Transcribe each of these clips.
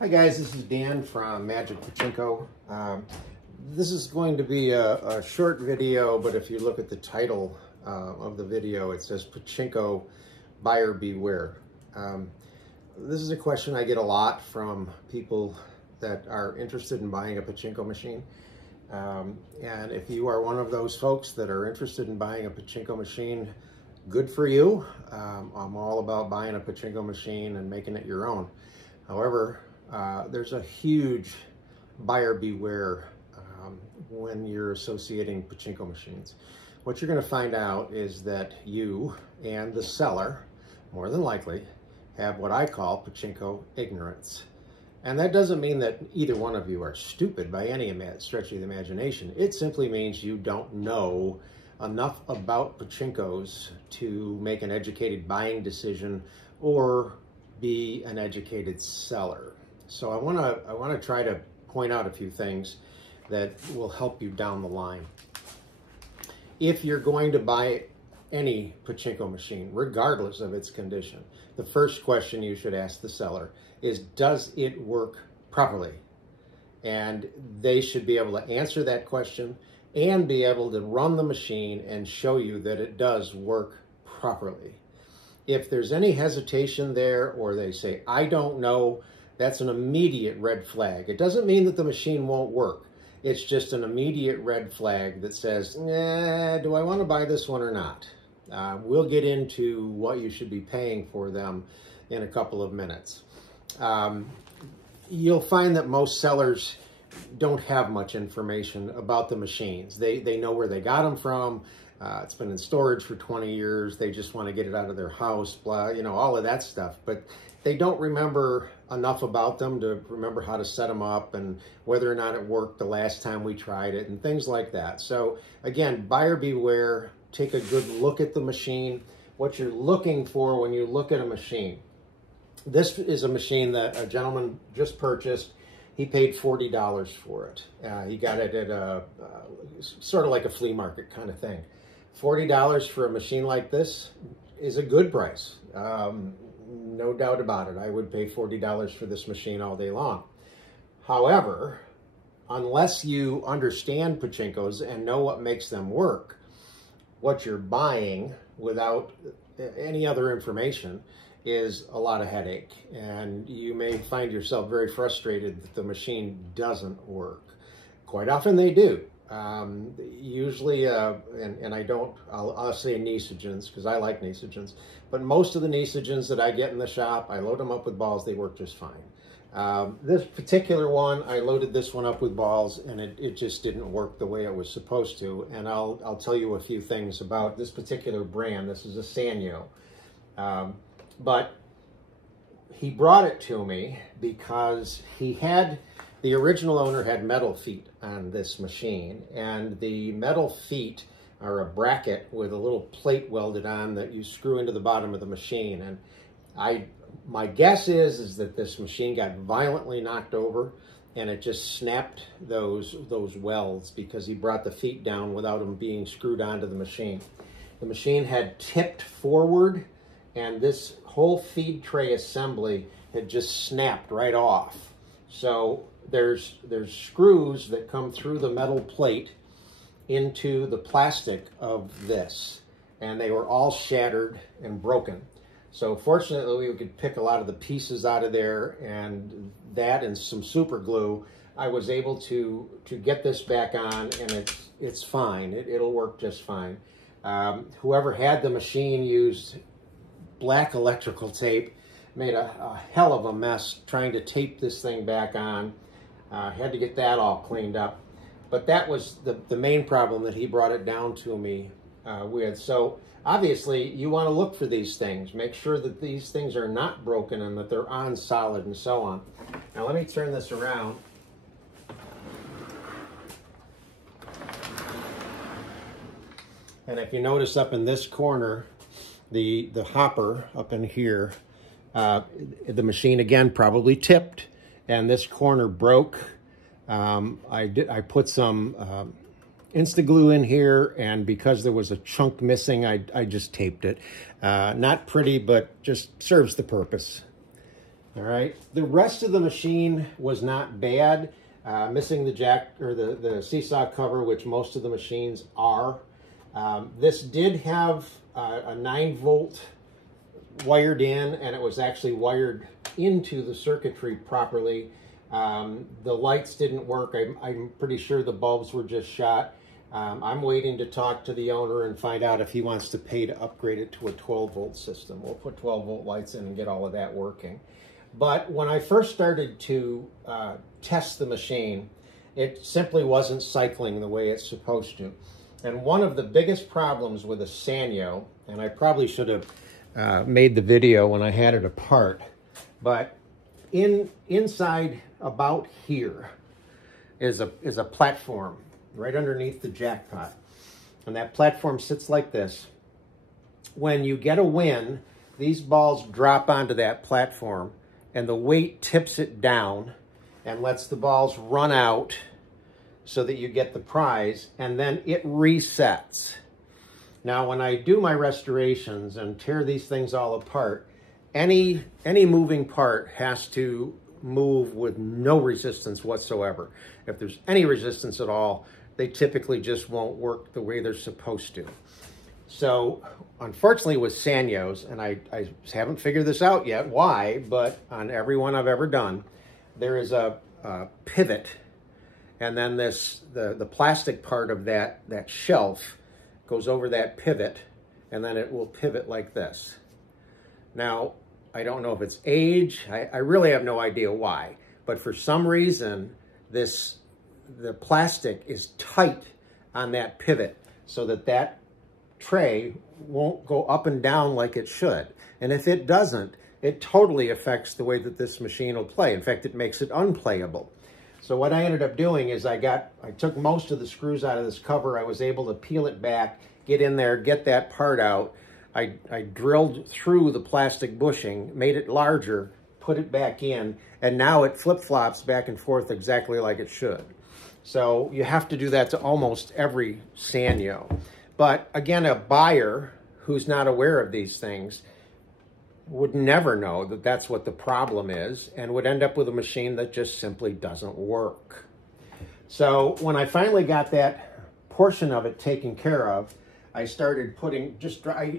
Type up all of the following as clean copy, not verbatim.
Hi guys, this is Dan from Magic Pachinko. This is going to be a short video, but if you look at the title of the video, it says Pachinko Buyer Beware. This is a question I get a lot from people that are interested in buying a Pachinko machine. And if you are one of those folks that are interested in buying a Pachinko machine, good for you. I'm all about buying a Pachinko machine and making it your own. However, there's a huge buyer beware when you're associating Pachinko machines. What you're going to find out is that you and the seller, more than likely, have what I call Pachinko ignorance. And that doesn't mean that either one of you are stupid by any stretch of the imagination. It simply means you don't know enough about Pachinkos to make an educated buying decision or be an educated seller. So I want to try to point out a few things that will help you down the line. If you're going to buy any Pachinko machine, regardless of its condition, the first question you should ask the seller is, does it work properly? And they should be able to answer that question and be able to run the machine and show you that it does work properly. If there's any hesitation there, or they say, I don't know, that's an immediate red flag. It doesn't mean that the machine won't work. It's just an immediate red flag that says, nah, do I want to buy this one or not? We'll get into what you should be paying for them in a couple of minutes. You'll find that most sellers don't have much information about the machines. They know where they got them from. It's been in storage for 20 years. They just want to get it out of their house, blah, you know, all of that stuff. But they don't remember enough about them to remember how to set them up and whether or not it worked the last time we tried it and things like that. So again, buyer beware. Take a good look at the machine, what you're looking for when you look at a machine. This is a machine that a gentleman just purchased. He paid $40 for it. He got it at a sort of like a flea market kind of thing. $40 for a machine like this is a good price. No doubt about it. I would pay $40 for this machine all day long. However, unless you understand Pachinkos and know what makes them work, what you're buying without any other information is a lot of headache, and you may find yourself very frustrated that the machine doesn't work. Quite often they do. Usually, and I'll say Nisogens because I like Nisogens, but most of the Nisogens that I get in the shop, I load them up with balls, they work just fine. This particular one, I loaded this one up with balls and it just didn't work the way it was supposed to. And I'll tell you a few things about this particular brand. This is a Sanyo. But he brought it to me because the original owner had metal feet on this machine, and the metal feet are a bracket with a little plate welded on that you screw into the bottom of the machine. And my guess is that this machine got violently knocked over and it just snapped those welds because he brought the feet down without them being screwed onto the machine. The machine had tipped forward, and this whole feed tray assembly had just snapped right off. So there's screws that come through the metal plate into the plastic of this, and they were all shattered and broken. So fortunately, we could pick a lot of the pieces out of there, and that and some super glue, I was able to get this back on, and it's fine. It'll work just fine. Whoever had the machine used black electrical tape, made a hell of a mess trying to tape this thing back on. Had to get that all cleaned up. But that was the main problem that he brought it down to me with. So obviously you want to look for these things. Make sure that these things are not broken and that they're on solid and so on. Now let me turn this around. And if you notice up in this corner, the hopper up in here, the machine again probably tipped, and this corner broke. I put some Insta-glue in here, and because there was a chunk missing, I just taped it. Not pretty, but just serves the purpose. All right, the rest of the machine was not bad. Missing the jack or the seesaw cover, which most of the machines are. This did have a 9-volt wired in, and it was actually wired into the circuitry properly. The lights didn't work. I'm pretty sure the bulbs were just shot. I'm waiting to talk to the owner and find out if he wants to pay to upgrade it to a 12-volt system. We'll put 12-volt lights in and get all of that working. But when I first started to test the machine, it simply wasn't cycling the way it's supposed to. And one of the biggest problems with a Sanyo, and I probably should have made the video when I had it apart, but inside about here is a platform right underneath the jackpot. And that platform sits like this. When you get a win, these balls drop onto that platform, and the weight tips it down and lets the balls run out so that you get the prize, and then it resets. Now, when I do my restorations and tear these things all apart, any moving part has to move with no resistance whatsoever. If there's any resistance at all, they typically just won't work the way they're supposed to. So, unfortunately with Sanyos, and I haven't figured this out yet, why, but on every one I've ever done, there is a pivot, and then the plastic part of that shelf goes over that pivot, and then it will pivot like this. Now, I don't know if it's age, I really have no idea why, but for some reason, the plastic is tight on that pivot so that tray won't go up and down like it should. And if it doesn't, it totally affects the way that this machine will play. In fact, it makes it unplayable. So what I ended up doing is I took most of the screws out of this cover. I was able to peel it back, get in there, get that part out. I drilled through the plastic bushing, made it larger, put it back in, and now it flip-flops back and forth exactly like it should. So you have to do that to almost every Sanyo. But again, a buyer who's not aware of these things would never know that that's what the problem is, and would end up with a machine that just simply doesn't work. So when I finally got that portion of it taken care of, I started putting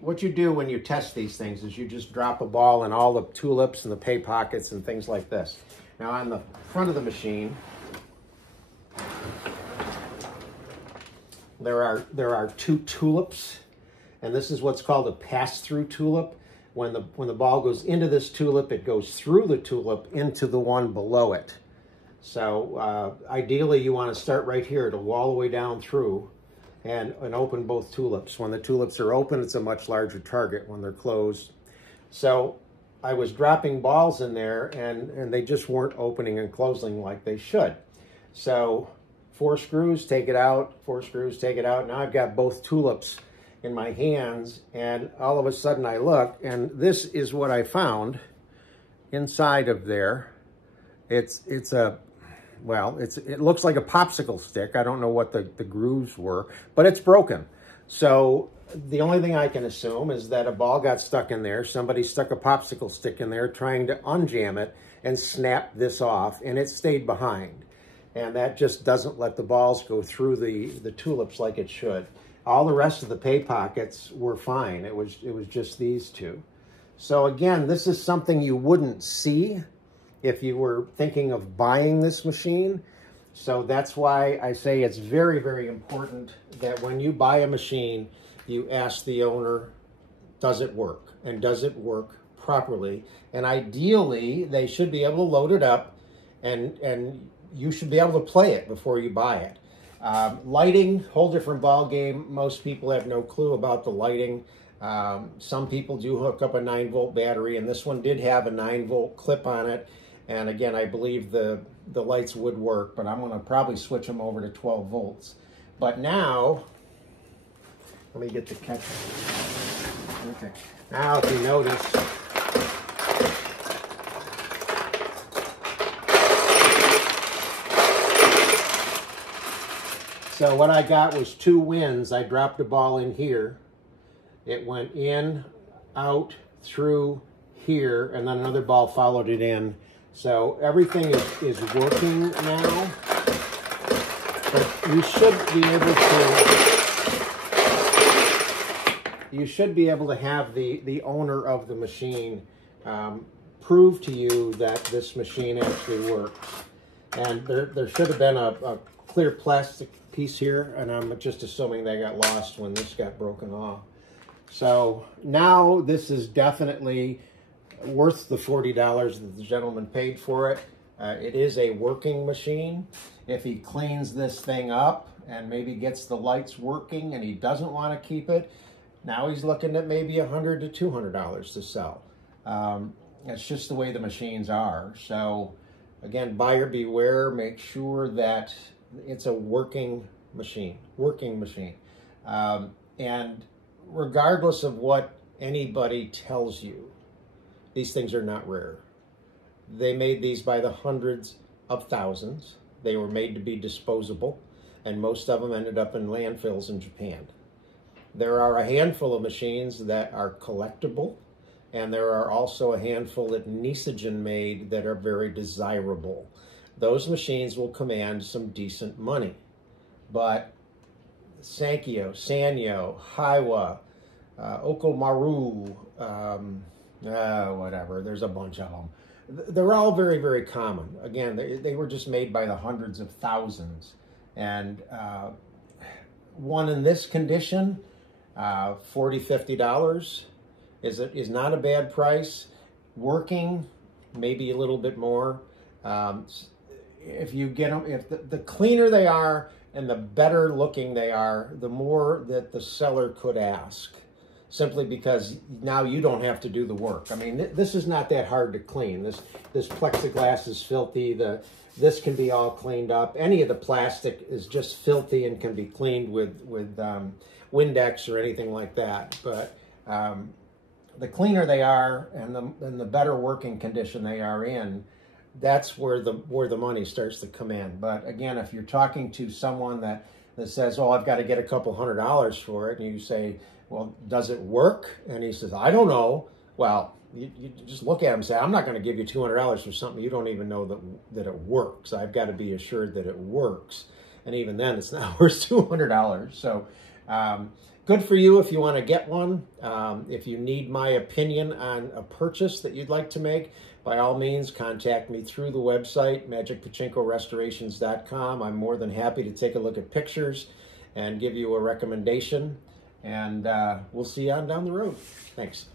what you do when you test these things is you just drop a ball in all the tulips and the pay pockets and things like this. Now on the front of the machine, there are 2 tulips, and this is what's called a pass-through tulip. When the ball goes into this tulip, it goes through the tulip into the one below it. So ideally, you want to start right here to go all the way down through and open both tulips. When the tulips are open, it's a much larger target. When they're closed, so I was dropping balls in there, and they just weren't opening and closing like they should. So 4 screws, take it out, 4 screws, take it out. Now I've got both tulips in my hands, and all of a sudden I look, and this is what I found inside of there. It looks like a popsicle stick. I don't know what the grooves were, but it's broken. So the only thing I can assume is that a ball got stuck in there. Somebody stuck a popsicle stick in there trying to unjam it and snap this off, and it stayed behind. And that just doesn't let the balls go through the tulips like it should. All the rest of the pay pockets were fine. It was just these 2. So again, this is something you wouldn't see if you were thinking of buying this machine. So that's why I say it's very, very important that when you buy a machine, you ask the owner, does it work? And does it work properly? And ideally, they should be able to load it up, and you should be able to play it before you buy it. Lighting, whole different ball game. Most people have no clue about the lighting. Some people do hook up a 9-volt battery, and this one did have a 9-volt clip on it. And again, I believe the lights would work, but I'm going to probably switch them over to 12 volts. But now, let me get the catch. Okay. Now, if you notice, so what I got was 2 wins. I dropped a ball in here. It went in, out, through here, and then another ball followed it in. So everything is working now. But you should be able to have the owner of the machine prove to you that this machine actually works. And there should have been a clear plastic piece here, and I'm just assuming they got lost when this got broken off. So now this is definitely worth the $40 that the gentleman paid for it. It is a working machine. If he cleans this thing up and maybe gets the lights working and he doesn't want to keep it, now he's looking at maybe $100 to $200 to sell. It's just the way the machines are. So again, buyer beware. Make sure that it's a working machine. And regardless of what anybody tells you, these things are not rare. They made these by the hundreds of thousands. They were made to be disposable, and most of them ended up in landfills in Japan. There are a handful of machines that are collectible, and there are also a handful that Nisogen made that are very desirable. Those machines will command some decent money. But Sankyo, Sanyo, Haiwa, Okomaru, whatever, there's a bunch of them. They're all very, very common. Again, they were just made by the hundreds of thousands. And one in this condition, $40, $50 is not a bad price. Working, maybe a little bit more. If you get them, if the cleaner they are and the better looking they are, the more that the seller could ask. Simply because now you don't have to do the work. I mean, this is not that hard to clean. This plexiglass is filthy. This can be all cleaned up. Any of the plastic is just filthy and can be cleaned with Windex or anything like that. But the cleaner they are and the better working condition they are in, that's where the money starts to come in. But again, if you're talking to someone that says, oh, I've got to get a couple $100 for it, and you say, well, does it work? And he says, I don't know. Well, you just look at him and say, I'm not going to give you $200 for something you don't even know that it works. I've got to be assured that it works. And even then, it's not worth $200. So good for you if you want to get one. If you need my opinion on a purchase that you'd like to make, by all means, contact me through the website, magicpachinkorestorations.com. I'm more than happy to take a look at pictures and give you a recommendation. And we'll see you on down the road. Thanks.